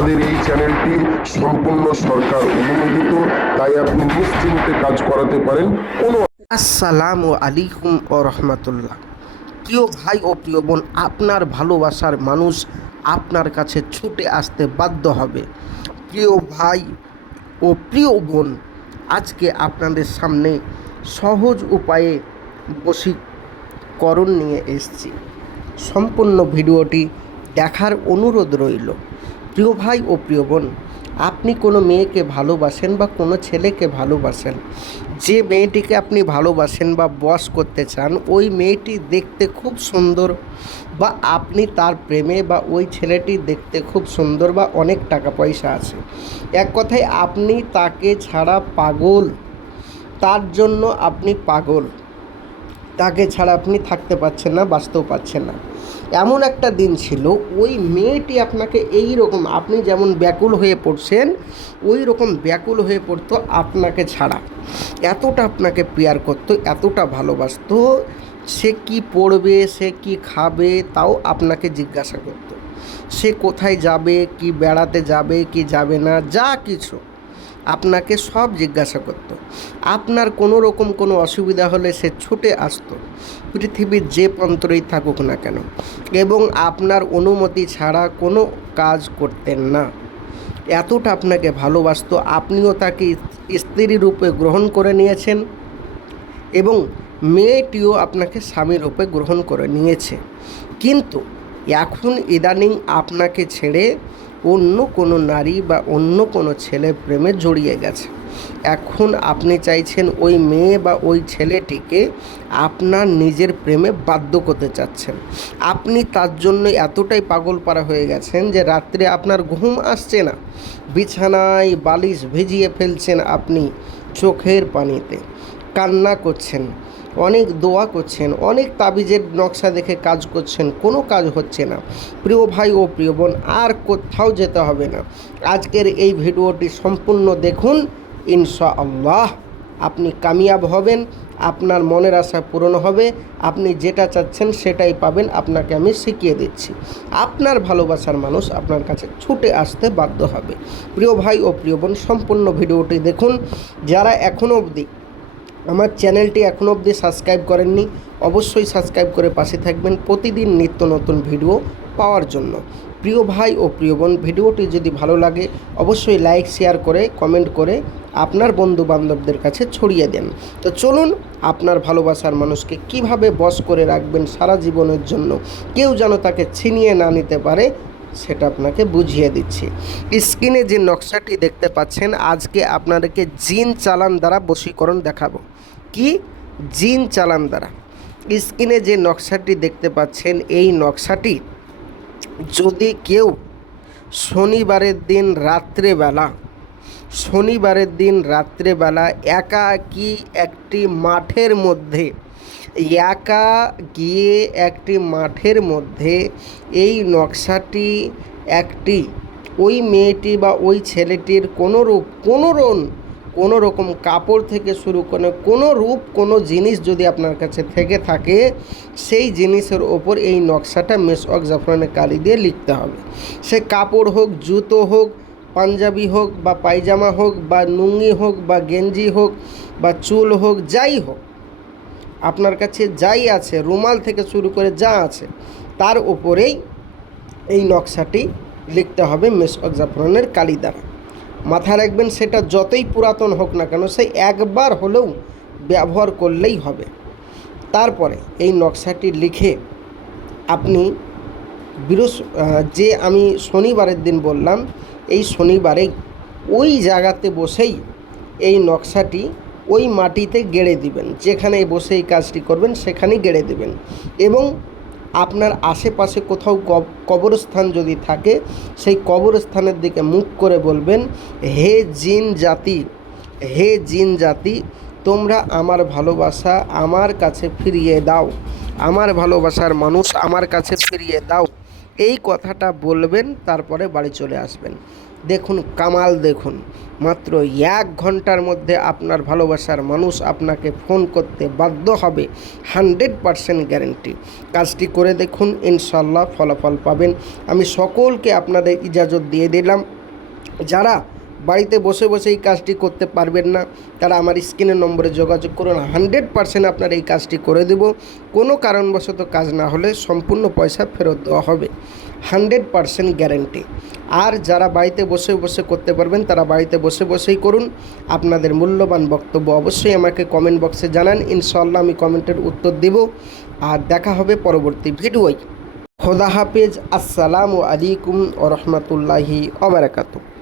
আমাদের এই চ্যানেলটি সম্পূর্ণ সরকার অনুমোদিত, তাই আপনি নিশ্চিন্তে কাজ করাতে পারেন। আসসালামু আলাইকুম ও রহমতুল্লাহ। প্রিয় ভাই ও প্রিয় বোন, আপনার ভালোবাসার মানুষ আপনার কাছে ছুটে আসতে বাধ্য হবে। প্রিয় ভাই ও প্রিয় বোন, আজকে আপনাদের সামনে সহজ উপায়ে বশীকরণ নিয়ে এসেছি। সম্পূর্ণ ভিডিওটি দেখার অনুরোধ রইল। প্রিয় ভাই ও প্রিয় বোন, আপনি কোনো মেয়েকে ভালোবাসেন বা কোনো ছেলেকে ভালোবাসেন, যে মেয়েটিকে আপনি ভালোবাসেন বা বশ করতে চান, ওই মেয়েটি দেখতে খুব সুন্দর, বা আপনি তার প্রেমে, বা ওই ছেলেটি দেখতে খুব সুন্দর বা অনেক টাকা পয়সা আছে, এক কথায় আপনি তাকে ছাড়া পাগল, তার জন্য আপনি পাগল, তাকে ছাড়া আপনি থাকতে পারছেন না, বাঁচতেও পারছেন না। এমন একটা দিন ছিল, ওই মেয়েটি আপনাকে এই রকম, আপনি যেমন ব্যাকুল হয়ে পড়ছেন, ওই রকম ব্যাকুল হয়ে পড়তো আপনাকে ছাড়া। এতটা আপনাকে প্রেয়ার করতো, এতটা ভালোবাসতো, সে কি পড়বে, সে কি খাবে, তাও আপনাকে জিজ্ঞাসা করতো। সে কোথায় যাবে, কি বেড়াতে যাবে কি যাবে না, যা কিছু আপনাকে সব জিজ্ঞাসা করতো। আপনার কোনো রকম কোনো অসুবিধা হলে সে ছুটে আসতো, পৃথিবীর যে প্রান্তরেই থাকুক না কেন, এবং আপনার অনুমতি ছাড়া কোনো কাজ করতেন না। এতটা আপনাকে ভালোবাসতো, আপনিও তাকে স্ত্রী রূপে গ্রহণ করে নিয়েছেন, এবং মেয়েটিও আপনাকে স্বামী রূপে গ্রহণ করে নিয়েছে। কিন্তু এখন ইদানিং আপনাকে ছেড়ে অন্য কোনো নারী বা অন্য কোনো ছেলে প্রেমে জড়িয়ে গেছে। এখন আপনি চাইছেন ওই মেয়ে বা ওই ছেলেটিকে আপনার নিজের প্রেমে বাধ্য করতে চাচ্ছেন। আপনি তার জন্য এতটাই পাগলপাড়া হয়ে গেছেন যে রাত্রে আপনার ঘুম আসছে না, বিছানায় বালিশ ভিজিয়ে ফেলছেন আপনি চোখের পানিতে, কান্না করছেন, অনেক দোয়া করছেন, অনেক তাবিজের নকশা দেখে কাজ করছেন, কোনো কাজ হচ্ছে না। প্রিয় ভাই ও প্রিয় বোন, আর কোথাও যেতে হবে না, আজকের এই ভিডিওটি সম্পূর্ণ দেখুন। ইনশাআল্লাহ আপনি কামিয়াব হবেন, আপনার মনের আশা পূরণ হবে, আপনি যেটা চাচ্ছেন সেটাই পাবেন। আপনাকে আমি শিখিয়ে দিচ্ছি, আপনার ভালোবাসার মানুষ আপনার কাছে ছুটে আসতে বাধ্য হবে। প্রিয় ভাই ও প্রিয় বোন, সম্পূর্ণ ভিডিওটি দেখুন। যারা এখনও অবধি আমার চ্যানেলটি এখনও অবধি সাবস্ক্রাইব করেননি, অবশ্যই সাবস্ক্রাইব করে পাশে থাকবেন প্রতিদিন নিত্য নতুন ভিডিও পাওয়ার জন্য। প্রিয় ভাই ও প্রিয় বোন, ভিডিওটি যদি ভালো লাগে অবশ্যই লাইক, শেয়ার করে, কমেন্ট করে আপনার বন্ধু বান্ধবদের কাছে ছড়িয়ে দেন। তো চলুন, আপনার ভালোবাসার মানুষকে কিভাবে বশ করে রাখবেন সারা জীবনের জন্য, কেউ যেন তাকে ছিনিয়ে না নিতে পারে, সেটা আপনাকে বুঝিয়ে দিচ্ছি। স্ক্রিনে যে নকশাটি দেখতে পাচ্ছেন, আজকে আপনাদেরকে জিন চালান দ্বারা বশীকরণ দেখাবো। কি? জিন চালান দ্বারা। স্ক্রিনে যে নকশাটি দেখতে পাচ্ছেন, এই নকশাটি যদি কেউ শনিবারের দিন রাত্রেবেলা একাকী একটি মাঠের মধ্যে, এই নকশাটি একটি ওই মেয়েটি বা ওই ছেলেটির কোনো রকম কাপড় থেকে শুরু করে কোনো জিনিস যদি আপনার কাছে থেকে থাকে, সেই জিনিসের ওপর এই নকশাটা মেসওয়াক জাফরানের কালি দিয়ে লিখতে হবে। সে কাপড় হোক, জুতো হোক, পাঞ্জাবি হোক বা পায়জামা হোক বা লুঙ্গি হোক বা গেঞ্জি হোক বা চুল হোক, যাই হোক, আপনার কাছে যাই আছে, রুমাল থেকে শুরু করে যা আছে, তার উপরেই এই নকশাটি লিখতে হবে মেসওয়াক জাফরানের কালি দ্বারা। মাথায় রাখবেন, সেটা যতই পুরাতন হোক না কেন, সেই একবার হলেও ব্যবহার করলেই হবে। তারপরে এই নকশাটি লিখে আপনি যে আমি শনিবারের দিন বললাম, এই শনিবারেই ওই জায়গাতে বসেই এই নকশাটি ওই মাটিতে গেড়ে দিবেন। যেখানে বসে এই কাজটি করবেন সেখানেই গেড়ে দেবেন, এবং আপনার আশেপাশে কোথাও কবরস্থান যদি থাকে, সেই কবরস্থানের দিকে মুখ করে বলবেন, হে জিন জাতি, তোমরা আমার ভালোবাসা আমার কাছে ফিরিয়ে দাও, আমার ভালোবাসার মানুষ আমার কাছে ফিরিয়ে দাও, এই কথাটা বলবেন, তারপরে বাড়ি চলে আসবেন। দেখুন কামাল, দেখুন মাত্র 1 ঘন্টার মধ্যে আপনার ভালোবাসার মানুষ আপনাকে ফোন করতে বাধ্য হবে, 100% গ্যারেন্টি। কাজটি করে দেখুন, ইনশাল্লাহ ফলাফল পাবেন। আমি সকলকে আপনাদের ইজাজত দিয়ে দিলাম। যারা বাড়িতে বসে বসে এই কাজটি করতে পারবেন না, তারা আমার স্ক্রিনের নম্বরে যোগাযোগ করুন। 100% আপনার এই কাজটি করে দেব। কোনো কারণবশত কাজ না হলে সম্পূর্ণ পয়সা ফেরত দেওয়া হবে, 100% গ্যারেন্টি। আর যারা বাড়িতে বসে বসে করতে পারবেন, তারা বাড়িতে বসে বসেই করুন। আপনাদের মূল্যবান বক্তব্য অবশ্যই আমাকে কমেন্ট বক্সে জানান, ইনশাআল্লাহ আমি কমেন্টের উত্তর দেব। আর দেখা হবে পরবর্তী ভিডিওয়। খোদা হাফেজ। আসসালামু আলাইকুম ওয়া রাহমাতুল্লাহি ওয়া বারাকাতুহু।